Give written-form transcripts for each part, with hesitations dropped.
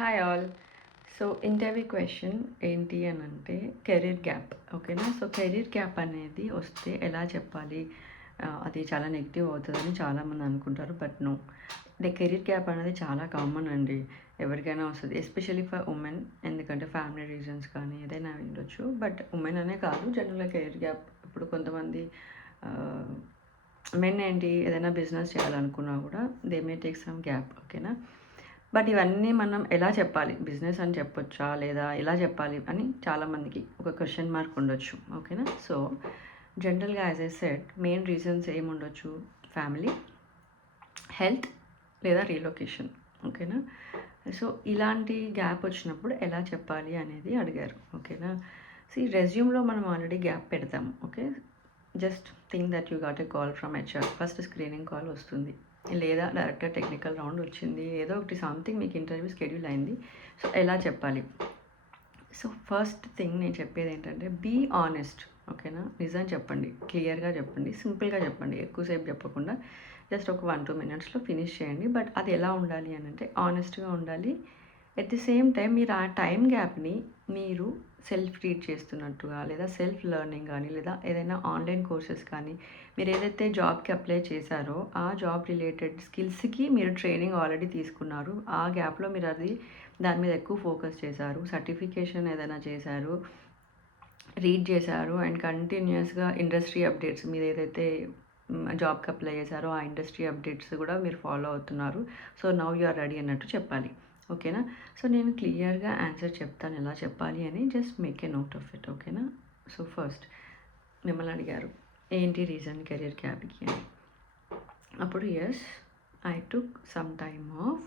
Hi all. So interview question ఏంటి అని అంటే కెరీర్ గ్యాప్. ఓకేనా? సో కెరీర్ గ్యాప్ అనేది వస్తే ఎలా చెప్పాలి? అది చాలా నెగిటివ్ అవుతుందని చాలామంది అనుకుంటారు. బట్ నో, కెరీర్ గ్యాప్ అనేది చాలా కామన్ అండి. ఎవరికైనా వస్తుంది, ఎస్పెషల్లీ ఫర్ ఉమెన్. ఎందుకంటే ఫ్యామిలీ రీజన్స్ కానీ ఏదైనా ఉండొచ్చు. బట్ ఉమెన్ అనే కాదు, జనరల్గా కెరీర్ గ్యాప్. ఇప్పుడు కొంతమంది మెన్ ఏంటి, ఏదైనా బిజినెస్ చేయాలనుకున్నా కూడా they may take some gap. ఓకేనా? బట్ ఇవన్నీ మనం ఎలా చెప్పాలి? బిజినెస్ అని చెప్పొచ్చా, లేదా ఎలా చెప్పాలి అని చాలామందికి ఒక క్వశ్చన్ మార్క్ ఉండొచ్చు. ఓకేనా? సో జనరల్గా as I said, main reasons ఏముండొచ్చు? ఫ్యామిలీ, హెల్త్, లేదా రీలొకేషన్. ఓకేనా? సో ఇలాంటి గ్యాప్ వచ్చినప్పుడు ఎలా చెప్పాలి అనేది అడిగారు. ఓకేనా? రెజ్యూమ్లో మనం ఆల్రెడీ గ్యాప్ పెడతాం. Okay, just think that you got a call from HR. First screening call వస్తుంది, లేదా డైరెక్టర్ టెక్నికల్ రౌండ్ వచ్చింది, ఏదో ఒకటి సంథింగ్ మీకు ఇంటర్వ్యూ షెడ్యూల్ అయింది. సో ఎలా చెప్పాలి? సో ఫస్ట్ థింగ్ నేను చెప్పేది ఏంటంటే, బీ ఆనెస్ట్. ఓకేనా? నిజం చెప్పండి, క్లియర్గా చెప్పండి, సింపుల్గా చెప్పండి, ఎక్కువసేపు చెప్పకుండా జస్ట్ ఒక 1-2 మినిట్స్లో ఫినిష్ చేయండి. బట్ అది ఎలా ఉండాలి అని అంటే ఆనెస్ట్గా ఉండాలి. ఎట్ ది సేమ్ టైం మీరు ఆ టైం గ్యాప్ని మీరు సెల్ఫ్ రీడ్ చేస్తున్నట్టుగా, లేదా సెల్ఫ్ లెర్నింగ్ కానీ, లేదా ఏదైనా ఆన్లైన్ కోర్సెస్ కానీ, మీరు ఏదైతే జాబ్కి అప్లై చేశారో ఆ జాబ్ రిలేటెడ్ స్కిల్స్కి మీరు ట్రైనింగ్ ఆల్రెడీ తీసుకున్నారు. ఆ గ్యాప్లో మీరు అది దాని మీద ఎక్కువ ఫోకస్ చేశారు, సర్టిఫికేషన్ ఏదైనా చేశారు, రీడ్ చేశారు, అండ్ కంటిన్యూస్గా ఇండస్ట్రీ అప్డేట్స్, మీరు ఏదైతే జాబ్కి అప్లై చేశారో ఆ ఇండస్ట్రీ అప్డేట్స్ కూడా మీరు ఫాలో అవుతున్నారు. So now you are ready అన్నట్టు చెప్పాలి. ఓకేనా? సో నేను క్లియర్గా ఆన్సర్ చెప్తాను ఎలా చెప్పాలి అని, just make a note of it. ఓకేనా? సో ఫస్ట్ మిమ్మల్ని అడిగారు ఏంటి రీజన్ కెరీర్ గ్యాప్కి అని. అప్పుడు yes, I took some time off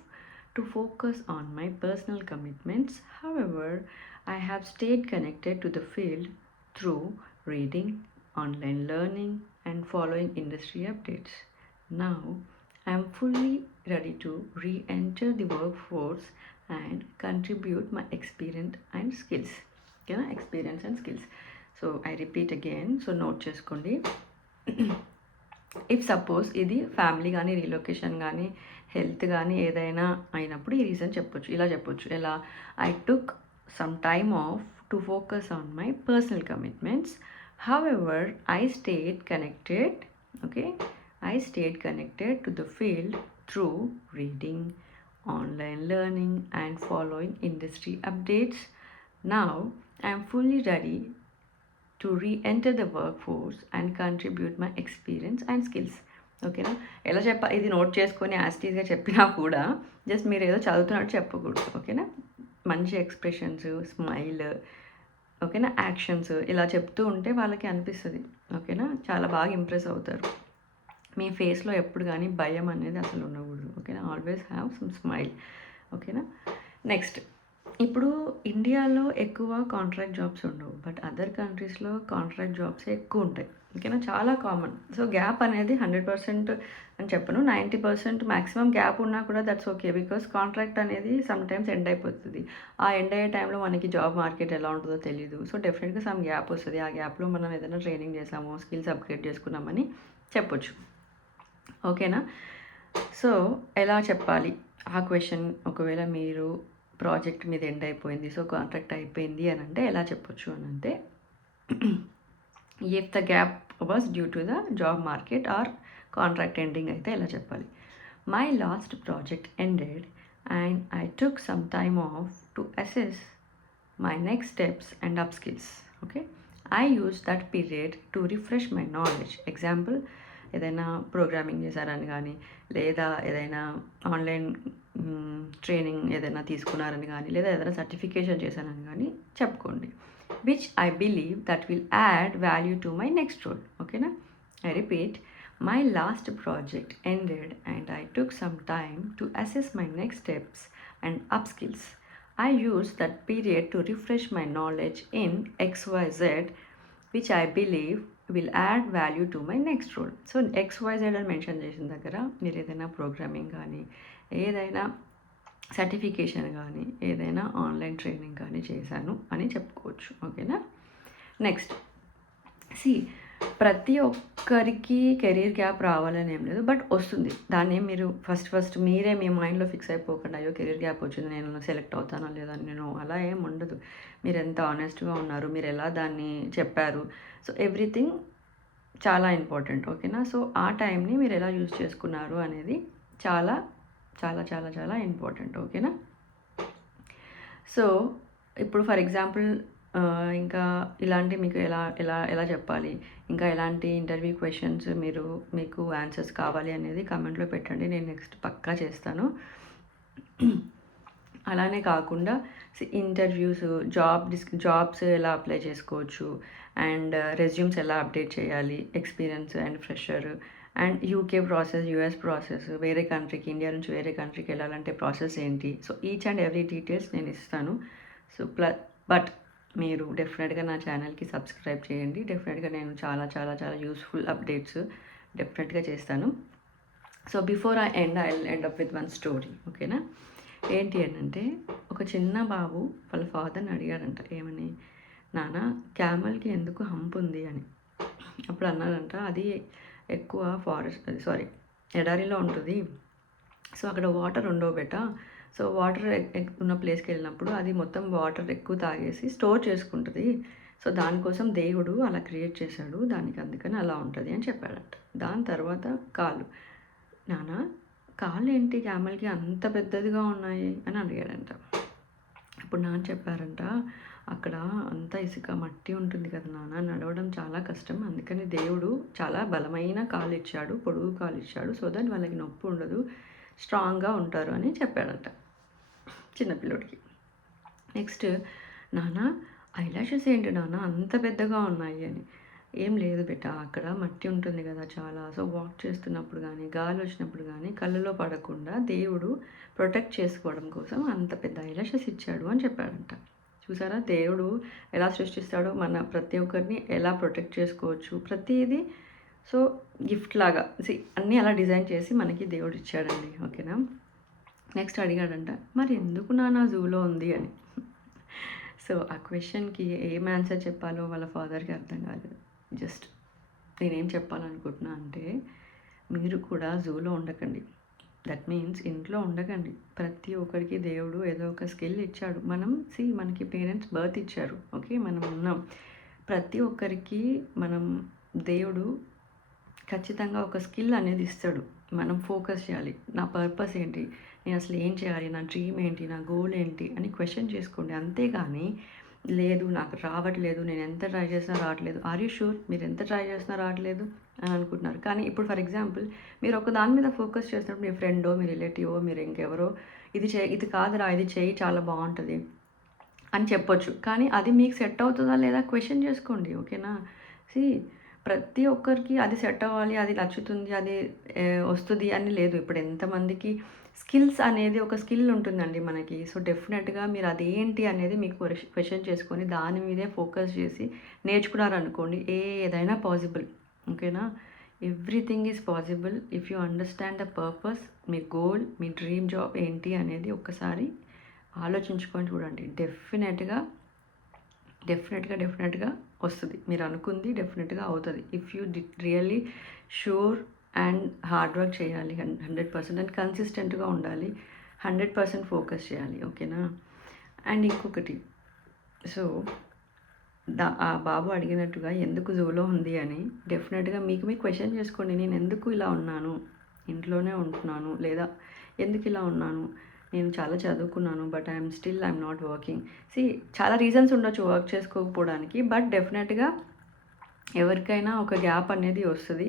to focus on my personal commitments. However, I have stayed connected to the field through reading, online learning, and following industry updates. Now, I am fully ready to re-enter the workforce and contribute my experience and skills. Okay, experience and skills. So, I repeat again. So, note cheskondi. If suppose ఇది family కానీ, relocation కానీ, health కానీ ఏదైనా అయినప్పుడు ఈ reason చెప్పొచ్చు. ఇలా చెప్పొచ్చు. ఎలా? I took some time off to focus on my personal commitments. However, I stayed connected. Okay, I stayed connected to the field through reading, online learning, and following industry updates. Now I am fully ready to re-enter the workforce and contribute my experience and skills. ఓకేనా? ఎలా ఇది note చేసుకొని యాస్టీస్గా చెప్పినా కూడా just మీరు ఏదో చదువుతున్నట్టు చెప్పకూడదు. ఓకేనా? మంచి ఎక్స్ప్రెషన్స్, స్మైల్, ఓకేనా, యాక్షన్స్ ఇలా చెప్తూ ఉంటే వాళ్ళకి అనిపిస్తుంది. ఓకేనా? చాలా బాగా ఇంప్రెస్ అవుతారు. మీ ఫేస్లో ఎప్పుడు కానీ భయం అనేది అసలు ఉండకూడదు. ఓకేనా? Always have some smile. ఓకేనా? నెక్స్ట్, ఇప్పుడు ఇండియాలో ఎక్కువ కాంట్రాక్ట్ జాబ్స్ ఉండవు, బట్ అదర్ కంట్రీస్లో కాంట్రాక్ట్ జాబ్స్ ఎక్కువ ఉంటాయి. ఓకేనా? చాలా కామన్. సో గ్యాప్ అనేది 100% అని చెప్పను, 90% మ్యాక్సిమం గ్యాప్ ఉన్నా కూడా దట్స్ ఓకే. బికాస్ కాంట్రాక్ట్ అనేది సమ్టైమ్స్ ఎండ్ అయిపోతుంది. ఆ ఎండ్ అయ్యే టైంలో మనకి జాబ్ మార్కెట్ ఎలా ఉంటుందో తెలీదు. సో డెఫినెట్గా సమ్ గ్యాప్ వస్తుంది. ఆ గ్యాప్లో మనం ఏదైనా ట్రైనింగ్ చేసాము, స్కిల్స్ అప్గ్రేడ్ చేసుకున్నామని చెప్పొచ్చు. ఓకేనా? సో ఎలా చెప్పాలి ఆ క్వశ్చన్? ఒకవేళ మీరు ప్రాజెక్ట్ మీద ఎండ్ అయిపోయింది, సో కాంట్రాక్ట్ అయిపోయింది అని అంటే ఎలా చెప్పొచ్చు అని అంటే, if the gap was due to the job market or contract ending అయితే ఎలా చెప్పాలి? My last project ended and I took some time off to assess my next steps and up skills. Okay, I use that period to refresh my knowledge. Example, ఏదైనా programming చేశారని కానీ, లేదా ఏదైనా online training ఏదైనా తీసుకున్నారని కానీ, లేదా ఏదైనా సర్టిఫికేషన్ చేశానని కానీ చెప్పుకోండి. Which I believe that will add value to my next role. ఓకేనా? I repeat, my last project ended and I took some time to assess my next steps and up skills. I used that period to refresh my knowledge in XYZ, which I believe will add value to my next role. So XYZ అని mention చేసిన దగ్గర మీరు ఏదైనా programming కానీ, ఏదైనా certification కానీ, ఏదైనా online training కానీ చేశాను అని చెప్పుకోవచ్చు. ఓకేనా? నెక్స్ట్, ప్రతి ఒక్కరికి కెరీర్ గ్యాప్ రావాలని ఏం లేదు. బట్ వస్తుంది. దాన్ని మీరు ఫస్ట్ మీరే మీ మైండ్‌లో ఫిక్స్ అయిపోకండి. అయ్యో! కెరీర్ గ్యాప్ వచ్చింది. నేను సెలెక్ట్ అవుతానా లేదా? నేను అలా ఏం ఉండదు. మీరెంత హానెస్ట్‌గా ఉన్నారు. మీరెలా దాన్ని చెప్పారు. సో, ఎవ్రీథింగ్ చాలా ఇంపార్టెంట్. ఓకేనా? సో, ఆ టైంని మీరెలా యూజ్ చేసుకున్నారు అనేది చాలా, చాలా, చాలా, చాలా ఇంపార్టెంట్. ఓకేనా? సో, ఇప్పుడు ఫర్ ఎగ్జాంపుల్ ఇంకా ఇలాంటి మీకు ఎలా ఎలా ఎలా చెప్పాలి? ఇంకా ఎలాంటి ఇంటర్వ్యూ క్వెషన్స్ మీకు ఆన్సర్స్ కావాలి అనేది కామెంట్‌లో పెట్టండి. నేను నెక్స్ట్ పక్కా చేస్తాను. అలానే కాకుండా ఇంటర్వ్యూస్, జాబ్స్ ఎలా అప్లై చేసుకోవచ్చు, అండ్ రెజ్యూమ్స్ ఎలా అప్డేట్ చేయాలి, experience and fresher, and UK process, US process, వేరే కంట్రీకి, ఇండియా నుంచి వేరే కంట్రీకి వెళ్ళాలంటే ప్రాసెస్ ఏంటి, so each and every details నేను ఇస్తాను. సో బట్ మీరు డెఫినెట్గా నా ఛానల్కి సబ్స్క్రైబ్ చేయండి. డెఫినెట్గా నేను చాలా చాలా చాలా యూస్ఫుల్ అప్డేట్స్ డెఫినెట్గా చేస్తాను. So before I end up with one story. ఓకేనా? ఏంటి అంటే, ఒక చిన్న బాబు వాళ్ళ ఫాదర్ని అడిగాడంట, ఏమని, నాన్న క్యామల్కి ఎందుకు హంప్ ఉంది అని. అప్పుడు అన్నారంట, అది ఎక్కువ ఎడారిలో ఉంటుంది. సో అక్కడ వాటర్ ఉండవు బెట. సో వాటర్ ఉన్న ప్లేస్కి వెళ్ళినప్పుడు అది మొత్తం వాటర్ ఎక్కువ తాగేసి స్టోర్ చేసుకుంటుంది. సో దానికోసం దేవుడు అలా క్రియేట్ చేశాడు, దానికి అందుకని అలా ఉంటుంది అని చెప్పాడంట. దాని తర్వాత నాన్న కాళ్ళు ఏంటి క్యామెల్కి అంత పెద్దదిగా ఉన్నాయి అని అడిగాడంట. అప్పుడు నాన్న చెప్పారంట, అక్కడ అంతా ఇసుక మట్టి ఉంటుంది కదా నాన్న, నడవడం చాలా కష్టం, అందుకని దేవుడు చాలా బలమైన కాలు ఇచ్చాడు, పొడుగు కాలు ఇచ్చాడు, సో దట్ వాళ్ళకి నొప్పి ఉండదు, స్ట్రాంగ్గా ఉంటారు అని చెప్పాడంట చిన్నపిల్లోడికి. నెక్స్ట్, నాన్న ఐలాషెస్ ఏంటి నాన్న అంత పెద్దగా ఉన్నాయి అని. ఏం లేదు బెట, అక్కడ మట్టి ఉంటుంది కదా చాలా, సో వాక్ చేస్తున్నప్పుడు కానీ గాలి వచ్చినప్పుడు కానీ కళ్ళలో పడకుండా దేవుడు ప్రొటెక్ట్ చేసుకోవడం కోసం అంత పెద్ద ఐలాషెస్ ఇచ్చాడు అని చెప్పాడంట. చూసారా, దేవుడు ఎలా సృష్టిస్తాడో, మన ప్రతి ఒక్కరిని ఎలా ప్రొటెక్ట్ చేసుకోవచ్చు, ప్రతిదీ సో గిఫ్ట్ లాగా అన్నీ అలా డిజైన్ చేసి మనకి దేవుడు ఇచ్చాడండి. ఓకేనా? నెక్స్ట్ అడిగాడంట, మరి ఎందుకు నాన్న జూలో ఉంది అని. సో ఆ క్వశ్చన్కి ఏం ఆన్సర్ చెప్పాలో వాళ్ళ ఫాదర్కి అర్థం కాలేదు. జస్ట్ నేనేం చెప్పాలనుకుంటున్నా అంటే, మీరు కూడా జూలో ఉండకండి. దట్ మీన్స్ ఇంట్లో ఉండకండి. ప్రతి ఒక్కరికి దేవుడు ఏదో ఒక స్కిల్ ఇచ్చాడు. మనకి పేరెంట్స్ బర్త్ ఇచ్చారు. ఓకే, మనం ఉన్నాం. ప్రతి ఒక్కరికి దేవుడు ఖచ్చితంగా ఒక స్కిల్ అనేది ఇస్తాడు. మనం ఫోకస్ చేయాలి. నా పర్పస్ ఏంటి, నేను అసలు ఏం చేయాలి, నా డ్రీమ్ ఏంటి, నా గోల్ ఏంటి అని క్వశ్చన్ చేసుకోండి. అంతేగాని లేదు నాకు రావట్లేదు, నేను ఎంత ట్రై చేసినా రావట్లేదు. ఆర్ యూ షూర్ మీరు ఎంత ట్రై చేసినా రావట్లేదు అని అనుకుంటున్నారు? కానీ ఇప్పుడు ఫర్ ఎగ్జాంపుల్ మీరు ఒక దాని మీద ఫోకస్ చేసినప్పుడు మీ ఫ్రెండో, మీ రిలేటివో, మీరు ఇంకెవరో ఇది కాదురా, ఇది చేయి చాలా బాగుంటుంది అని చెప్పొచ్చు. కానీ అది మీకు సెట్ అవుతుందా లేదా క్వశ్చన్ చేసుకోండి. ఓకేనా? ప్రతి ఒక్కరికి అది సెట్ అవ్వాలి, అది నచ్చుతుంది, అది వస్తుంది అని లేదు. ఇప్పుడు ఎంతమందికి స్కిల్స్ అనేది ఒక స్కిల్ ఉంటుందండి మనకి. సో డెఫినెట్గా మీరు అదేంటి అనేది మీకు క్వశ్చన్ చేసుకొని దాని మీదే ఫోకస్ చేసి నేర్చుకున్నారనుకోండి, ఏదైనా పాసిబుల్. ఓకేనా? Everything is possible if you understand the purpose. Me goal, me dream job ఏంటి అనేది ఒక్కసారి ఆలోచించుకొని చూడండి. డెఫినెట్గా వస్తుంది. మీరు అనుకుంది డెఫినెట్గా అవుతుంది. If you really sure and hard work చేయాలి 100% అండ్ కన్సిస్టెంట్గా ఉండాలి, 100% ఫోకస్ చేయాలి. ఓకేనా? అండ్ ఇంకొకటి, సో ఆ బాబు అడిగినట్టుగా ఎందుకు జూలో ఉంది అని డెఫినెట్గా మీకు క్వశ్చన్ చేసుకోండి. నేను ఎందుకు ఇలా ఉన్నాను, ఇంట్లోనే ఉంటున్నాను, లేదా ఎందుకు ఇలా ఉన్నాను, నేను చాలా చదువుకున్నాను బట్ ఐఎమ్ నాట్ వర్కింగ్. చాలా రీజన్స్ ఉండొచ్చు వర్క్ చేసుకోకపోవడానికి, బట్ డెఫినెట్గా ఎవరికైనా ఒక గ్యాప్ అనేది వస్తుంది.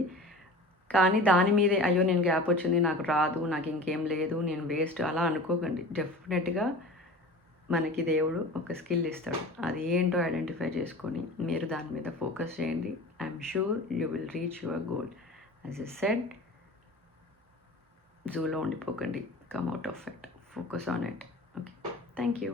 కానీ దాని మీదే అయ్యో నేను గ్యాప్ వచ్చింది, నాకు రాదు, నాకు ఇంకేం లేదు, నేను వేస్ట్ అలా అనుకోకండి. డెఫినెట్గా మనకి దేవుడు ఒక స్కిల్ ఇస్తాడు. అది ఏంటో ఐడెంటిఫై చేసుకొని మీరు దాని మీద ఫోకస్ చేయండి. I'm sure you will reach your goal. As I said, జూలో ఉండిపోకండి. Come out of it. Focus on it. Okay. Thank you.